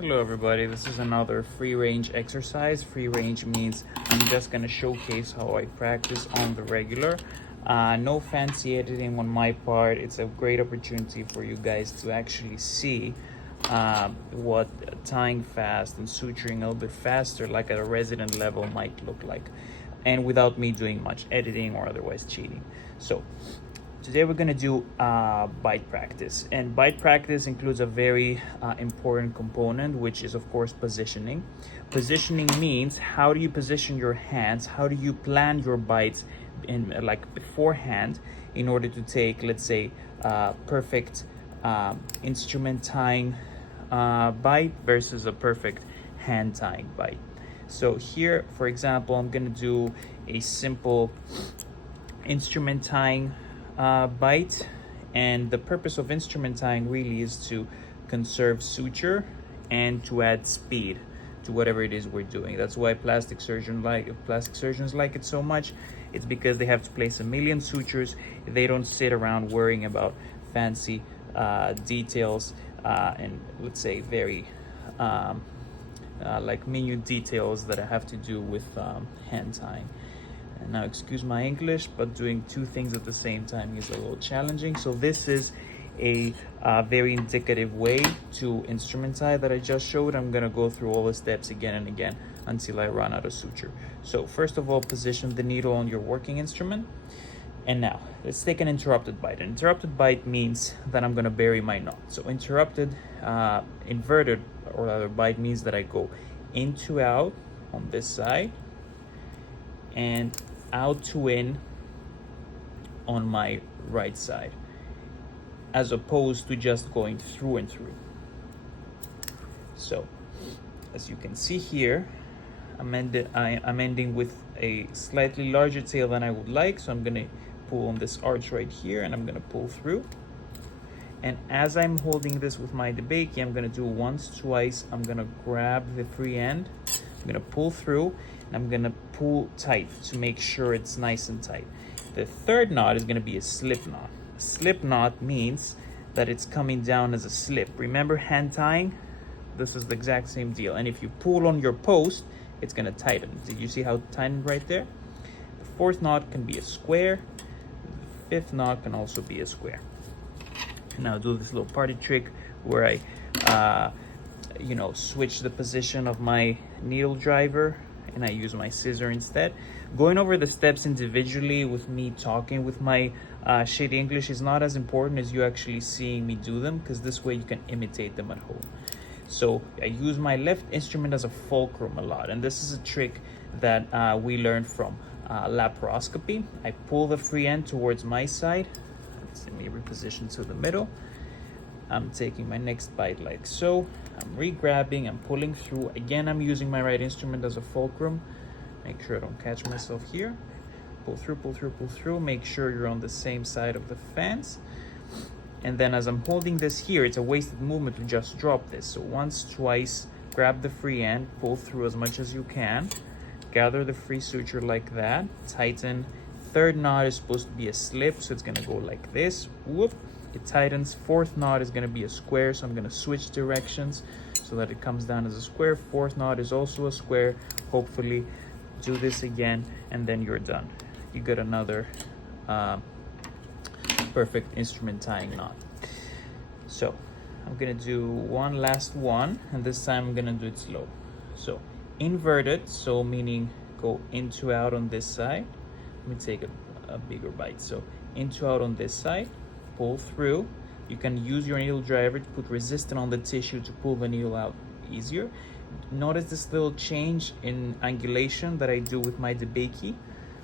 Hello everybody, this is another free range exercise. Free range means I'm just going to showcase how I practice on the regular. No fancy editing on my part. It's a great opportunity for you guys to actually see what tying fast and suturing a little bit faster, like at a resident level, might look like, and without me doing much editing or otherwise cheating. So today we're going to do bite practice, and bite practice includes a very important component, which is of course positioning. Positioning means how do you position your hands, how do you plan your bites in like beforehand in order to take, let's say, perfect instrument tying bite versus a perfect hand tying bite. So here, for example, I'm going to do a simple instrument tying bite, and the purpose of instrument tying really is to conserve suture and to add speed to whatever it is we're doing. That's why plastic surgeons like it so much. It's because they have to place a million sutures. They don't sit around worrying about fancy details and, let's say, very like minute details that I have to do with hand tying. And now, excuse my English, but doing two things at the same time is a little challenging. So this is a very indicative way to instrument tie that I just showed. I'm gonna go through all the steps again and again until I run out of suture. So first of all, position the needle on your working instrument. And now let's take an interrupted bite. An interrupted bite means that I'm gonna bury my knot. So interrupted, inverted, or rather bite means that I go in to out on this side and out to in on my right side, as opposed to just going through and through. So as you can see here, I'm ending with a slightly larger tail than I would like, so I'm gonna pull on this arch right here and I'm gonna pull through. And as I'm holding this with my DeBakey, I'm gonna do once, twice. I'm gonna grab the free end, I'm gonna pull through, and I'm gonna pull tight to make sure it's nice and tight. The third knot is gonna be a slip knot. A slip knot means that it's coming down as a slip. Remember hand tying? This is the exact same deal. And if you pull on your post, it's gonna tighten. Did you see how it tightened right there? The fourth knot can be a square. The fifth knot can also be a square. And now do this little party trick where I switch the position of my needle driver and I use my scissor instead. Going over the steps individually with me talking with my shitty English is not as important as you actually seeing me do them, because this way you can imitate them at home. So I use my left instrument as a fulcrum a lot, and this is a trick that we learned from laparoscopy. I pull the free end towards my side. Let me reposition to the middle. I'm taking my next bite like so. I'm re-grabbing, I'm pulling through. Again, I'm using my right instrument as a fulcrum. Make sure I don't catch myself here. Pull through, pull through, pull through. Make sure you're on the same side of the fence. And then as I'm holding this here, it's a wasted movement to just drop this. So once, twice, grab the free end, pull through as much as you can. Gather the free suture like that, tighten. Third knot is supposed to be a slip, so it's gonna go like this. Whoop. It tightens. Fourth knot is going to be a square, so I'm going to switch directions so that it comes down as a square. Fourth knot is also a square. Hopefully do this again and then you're done. You got another perfect instrument tying knot. So I'm going to do one last one, and this time I'm going to do it slow. So inverted, so meaning go into out on this side. Let me take a bigger bite. So into out on this side. Pull through. You can use your needle driver to put resistance on the tissue to pull the needle out easier. Notice this little change in angulation that I do with my DeBakey.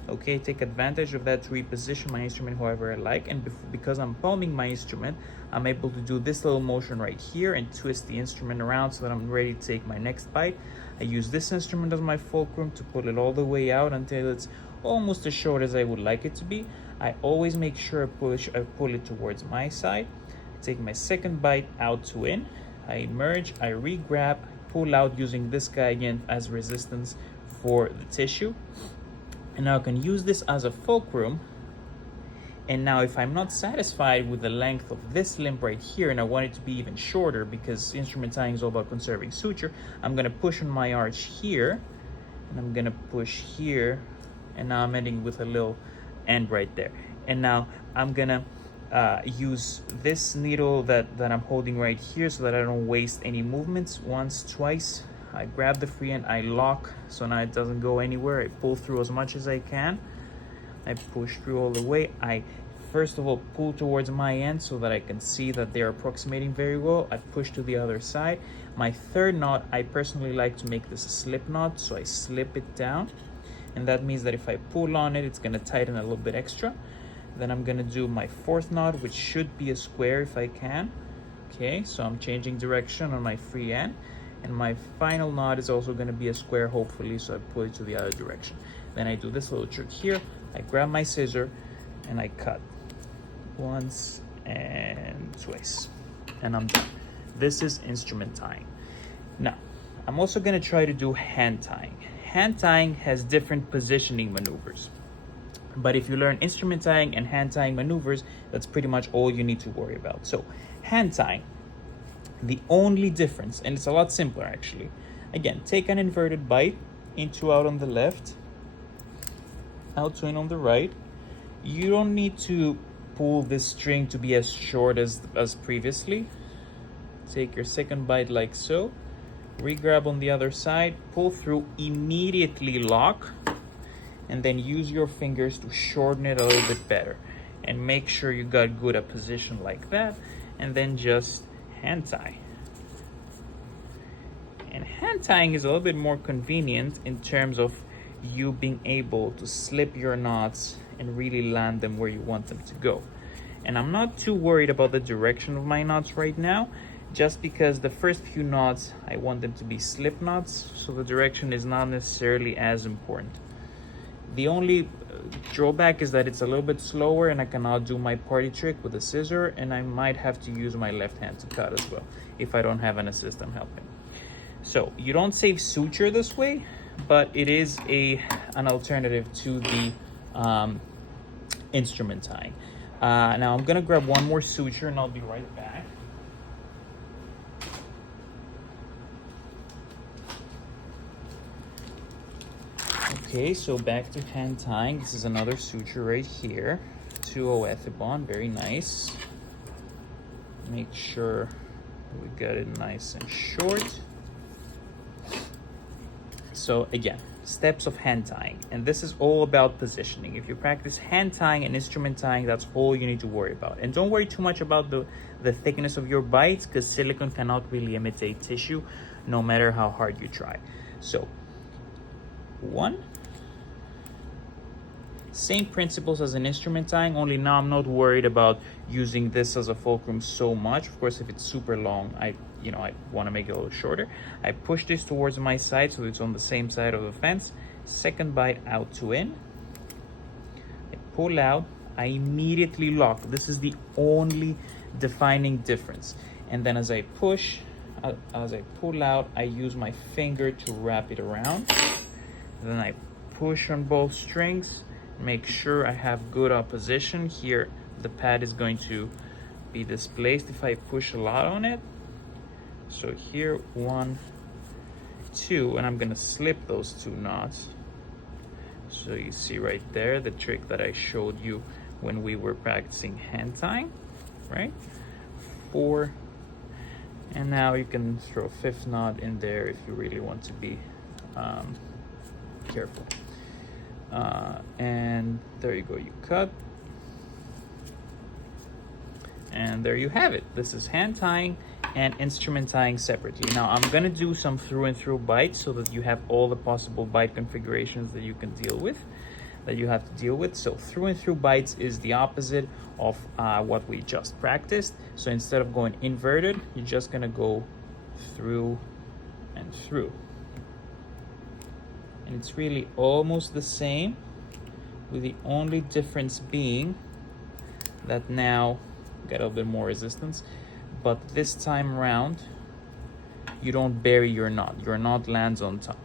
Okay, take advantage of that to reposition my instrument however I like, and because I'm palming my instrument, I'm able to do this little motion right here and twist the instrument around so that I'm ready to take my next bite. I use this instrument as my fulcrum to pull it all the way out until it's almost as short as I would like it to be. I always make sure I pull it towards my side. I take my second bite out to in. I emerge, I re-grab, pull out using this guy again as resistance for the tissue. And now I can use this as a fulcrum And now if I'm not satisfied with the length of this limb right here and I want it to be even shorter, because instrument tying is all about conserving suture, I'm gonna push on my arch here, and I'm gonna push here, and now I'm ending with a little end right there. And now I'm gonna use this needle that I'm holding right here so that I don't waste any movements. Once, twice, I grab the free end, I lock, so now it doesn't go anywhere. I pull through as much as I can. I push through all the way. I first of all pull towards my end so that I can see that they're approximating very well. I push to the other side. My third knot, I personally like to make this a slip knot, so I slip it down. And that means that if I pull on it, it's gonna tighten a little bit extra. Then I'm gonna do my fourth knot, which should be a square if I can. Okay, so I'm changing direction on my free end. And my final knot is also gonna be a square, hopefully, so I pull it to the other direction. Then I do this little trick here. I grab my scissor and I cut once and twice, and I'm done. This is instrument tying. Now, I'm also gonna try to do hand tying. Hand tying has different positioning maneuvers. But if you learn instrument tying and hand tying maneuvers, that's pretty much all you need to worry about. So, hand tying, the only difference, and it's a lot simpler actually. Again, take an inverted bite, in to out on the left, out to in on the right. You don't need to pull this string to be as short as previously. Take your second bite like so, re-grab on the other side, pull through, immediately lock, and then use your fingers to shorten it a little bit better. And make sure you got good at position like that, and then just hand tie. And hand tying is a little bit more convenient in terms of you being able to slip your knots and really land them where you want them to go. And I'm not too worried about the direction of my knots right now, just because the first few knots, I want them to be slip knots, so the direction is not necessarily as important. The only drawback is that it's a little bit slower and I cannot do my party trick with a scissor, and I might have to use my left hand to cut as well if I don't have an assistant helping. So you don't save suture this way, but it is an alternative to the instrument tying. Now I'm gonna grab one more suture and I'll be right back. Okay, so back to hand tying. This is another suture right here. 2O ethibond, very nice. Make sure we got it nice and short. So again, steps of hand tying, and this is all about positioning. If you practice hand tying and instrument tying, that's all you need to worry about. And don't worry too much about the thickness of your bites, because silicone cannot really imitate tissue no matter how hard you try. So one, same principles as an instrument tying, only now I'm not worried about using this as a fulcrum so much. Of course, if it's super long, I want to make it a little shorter. I push this towards my side so it's on the same side of the fence. Second bite, out to in. I pull out, I immediately lock. This is the only defining difference. And then as I push, as I pull out, I use my finger to wrap it around. Then I push on both strings, make sure I have good opposition. Here, the pad is going to be displaced if I push a lot on it. So here, 1, 2, and I'm gonna slip those 2 knots. So you see right there, the trick that I showed you when we were practicing hand tying, right? 4, and now you can throw a 5th knot in there if you really want to be careful. And there you go, you cut. And there you have it. This is hand tying and instrument tying separately. Now I'm gonna do some through and through bites so that you have all the possible bite configurations that you can deal with, that you have to deal with. So through and through bites is the opposite of what we just practiced. So instead of going inverted, you're just gonna go through and through. And it's really almost the same, with the only difference being that now get a little bit more resistance, but this time around you don't bury your knot lands on top.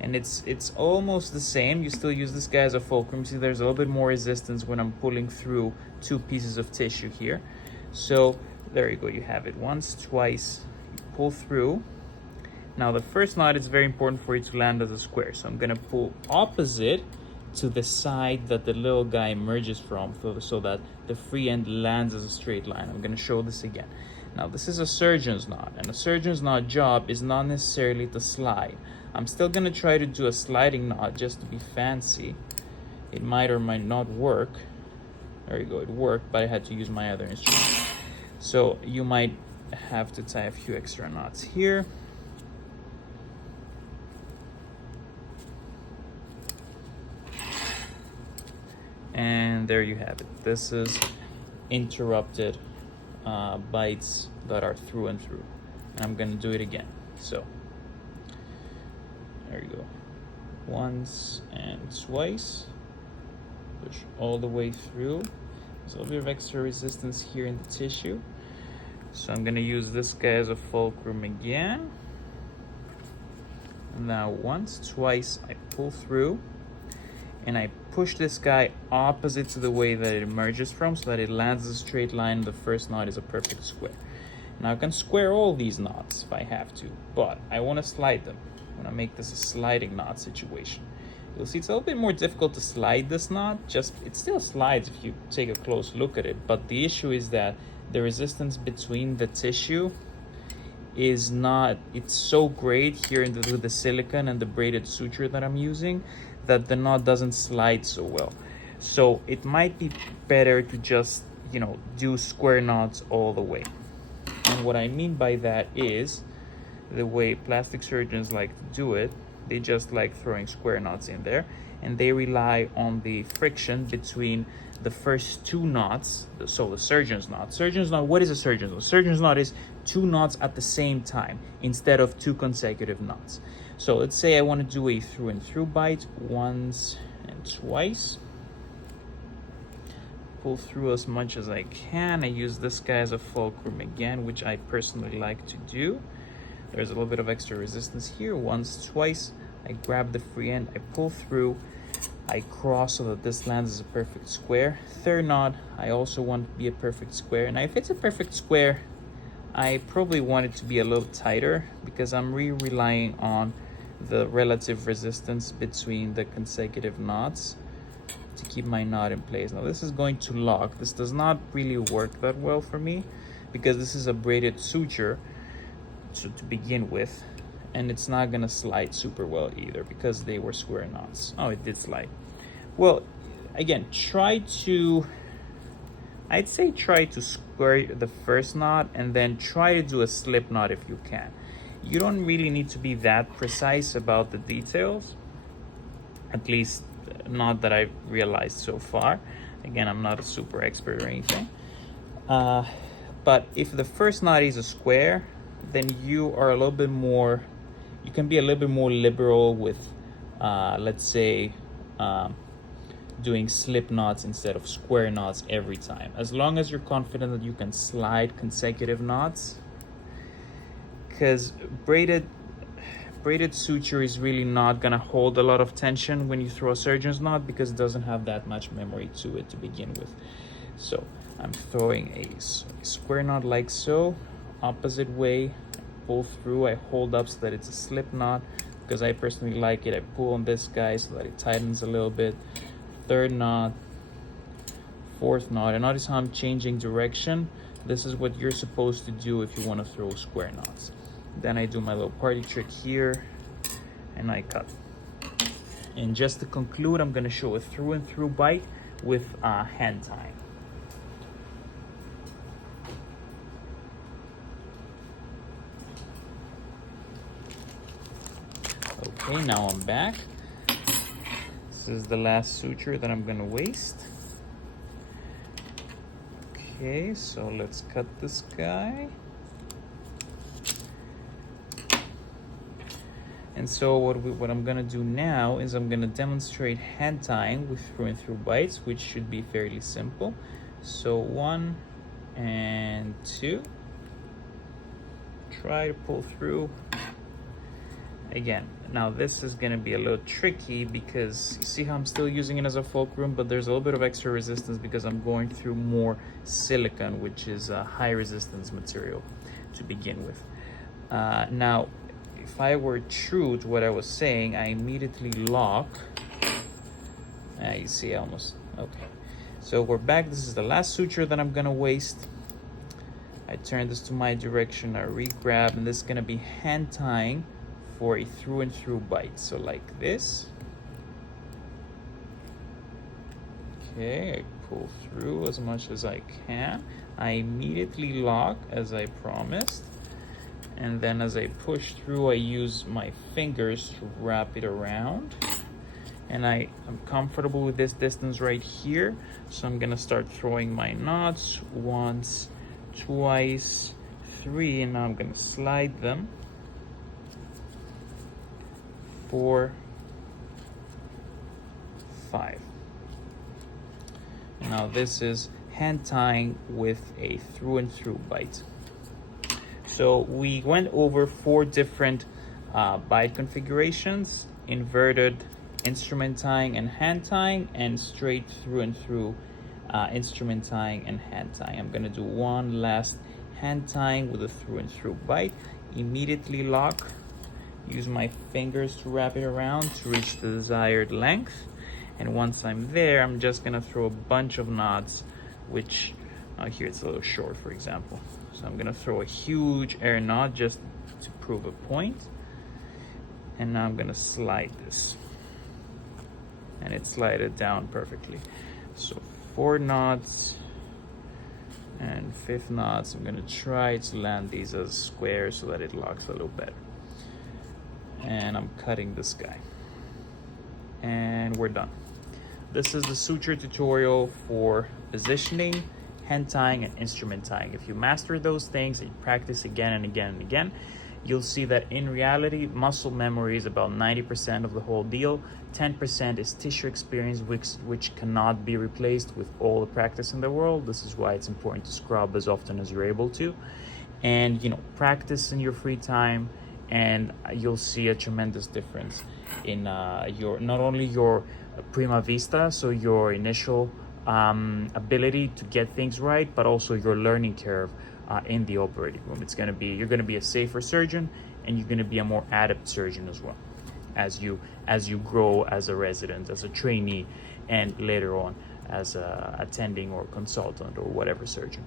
And it's almost the same. You still use this guy as a fulcrum. See, there's a little bit more resistance when I'm pulling through two pieces of tissue here. So there you go, you have it once, twice, you pull through. Now the first knot is very important for you to land as a square. So I'm gonna pull opposite to the side that the little guy emerges from, so that the free end lands as a straight line. I'm gonna show this again. Now this is a surgeon's knot, and a surgeon's knot job is not necessarily to slide. I'm still gonna try to do a sliding knot just to be fancy. It might or might not work. There you go, it worked, but I had to use my other instrument. So you might have to tie a few extra knots here. And there you have it. This is interrupted bites that are through and through. And I'm gonna do it again. So there you go. Once and twice. Push all the way through. There's a little bit of extra resistance here in the tissue. So I'm gonna use this guy as a fulcrum again. Now once, twice, I pull through. And I push this guy opposite to the way that it emerges from, so that it lands a straight line. The first knot is a perfect square. Now I can square all these knots if I have to, but I want to slide them. I want to make this a sliding knot situation. You'll see it's a little bit more difficult to slide this knot. It still slides if you take a close look at it, but the issue is that the resistance between the tissue is not, it's so great here with the silicone and the braided suture that I'm using, that the knot doesn't slide so well. So it might be better to just, do square knots all the way. And what I mean by that is the way plastic surgeons like to do it. They just like throwing square knots in there, and they rely on the friction between the first two knots. So the surgeon's knot. Surgeon's knot, what is a surgeon's knot? Surgeon's knot is two knots at the same time instead of two consecutive knots. So let's say I want to do a through and through bite once and twice. Pull through as much as I can. I use this guy as a fulcrum again, which I personally like to do. There's a little bit of extra resistance here. Once, twice, I grab the free end, I pull through, I cross so that this lands as a perfect square. Third knot, I also want to be a perfect square. And if it's a perfect square, I probably want it to be a little tighter, because I'm relying on the relative resistance between the consecutive knots to keep my knot in place. Now this is going to lock. This does not really work that well for me, because this is a braided suture to begin with, and it's not gonna slide super well either because they were square knots. Oh, it did slide. Well, again, I'd say try to square the first knot and then try to do a slip knot if you can. You don't really need to be that precise about the details, at least not that I've realized so far. Again, I'm not a super expert or anything. But if the first knot is a square, then you can be a little bit more liberal with, let's say, doing slip knots instead of square knots every time. As long as you're confident that you can slide consecutive knots, because braided suture is really not gonna hold a lot of tension when you throw a surgeon's knot, because it doesn't have that much memory to it to begin with. So I'm throwing a square knot like so, opposite way, pull through, I hold up so that it's a slip knot, because I personally like it. I pull on this guy so that it tightens a little bit. Third knot, fourth knot, and notice how I'm changing direction. This is what you're supposed to do if you want to throw square knots. Then I do my little party trick here, and I cut. And just to conclude, I'm going to show a through and through bite with hand tying. Okay, now I'm back. This is the last suture that I'm gonna waste. Okay, so let's cut this guy. And so what I'm gonna do now is I'm gonna demonstrate hand tying with through and through bites, which should be fairly simple. So 1 and 2. Try to pull through. Again, now this is going to be a little tricky because you see how I'm still using it as a fulcrum, but there's a little bit of extra resistance because I'm going through more silicone, which is a high resistance material to begin with. Now, if I were true to what I was saying, I immediately lock. You see almost, okay. So we're back. This is the last suture that I'm gonna waste. I turn this to my direction, I re-grab, and this is gonna be hand tying for a through and through bite. So like this. Okay, I pull through as much as I can. I immediately lock as I promised. And then as I push through, I use my fingers to wrap it around. And I'm comfortable with this distance right here. So I'm gonna start throwing my knots once, twice, 3, and now I'm gonna slide them. 4, 5. Now this is hand tying with a through and through bite. So we went over 4 different bite configurations: inverted, instrument tying and hand tying, and straight through and through instrument tying and hand tying. I'm gonna do one last hand tying with a through and through bite. Immediately lock, use my fingers to wrap it around to reach the desired length. And once I'm there, I'm just gonna throw a bunch of knots, which here it's a little short, for example. So I'm gonna throw a huge air knot just to prove a point. And now I'm gonna slide this. And it slided down perfectly. So 4 knots and 5th knots. I'm gonna try to land these as squares so that it locks a little better. And I'm cutting this guy. And we're done. This is the suture tutorial for positioning, hand tying, and instrument tying. If you master those things and you practice again and again and again, you'll see that in reality, muscle memory is about 90% of the whole deal. 10% is tissue experience, which cannot be replaced with all the practice in the world. This is why it's important to scrub as often as you're able to. And, practice in your free time, and you'll see a tremendous difference in not only your prima vista, so your initial ability to get things right, but also your learning curve in the operating room. You're gonna be a safer surgeon, and you're gonna be a more adept surgeon as well, as you grow as a resident, as a trainee, and later on as a attending or consultant or whatever surgeon.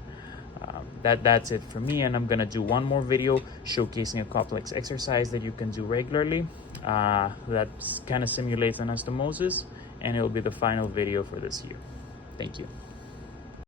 That's it for me, and I'm gonna do one more video showcasing a complex exercise that you can do regularly that kind of simulates anastomosis, and it'll be the final video for this year. Thank you.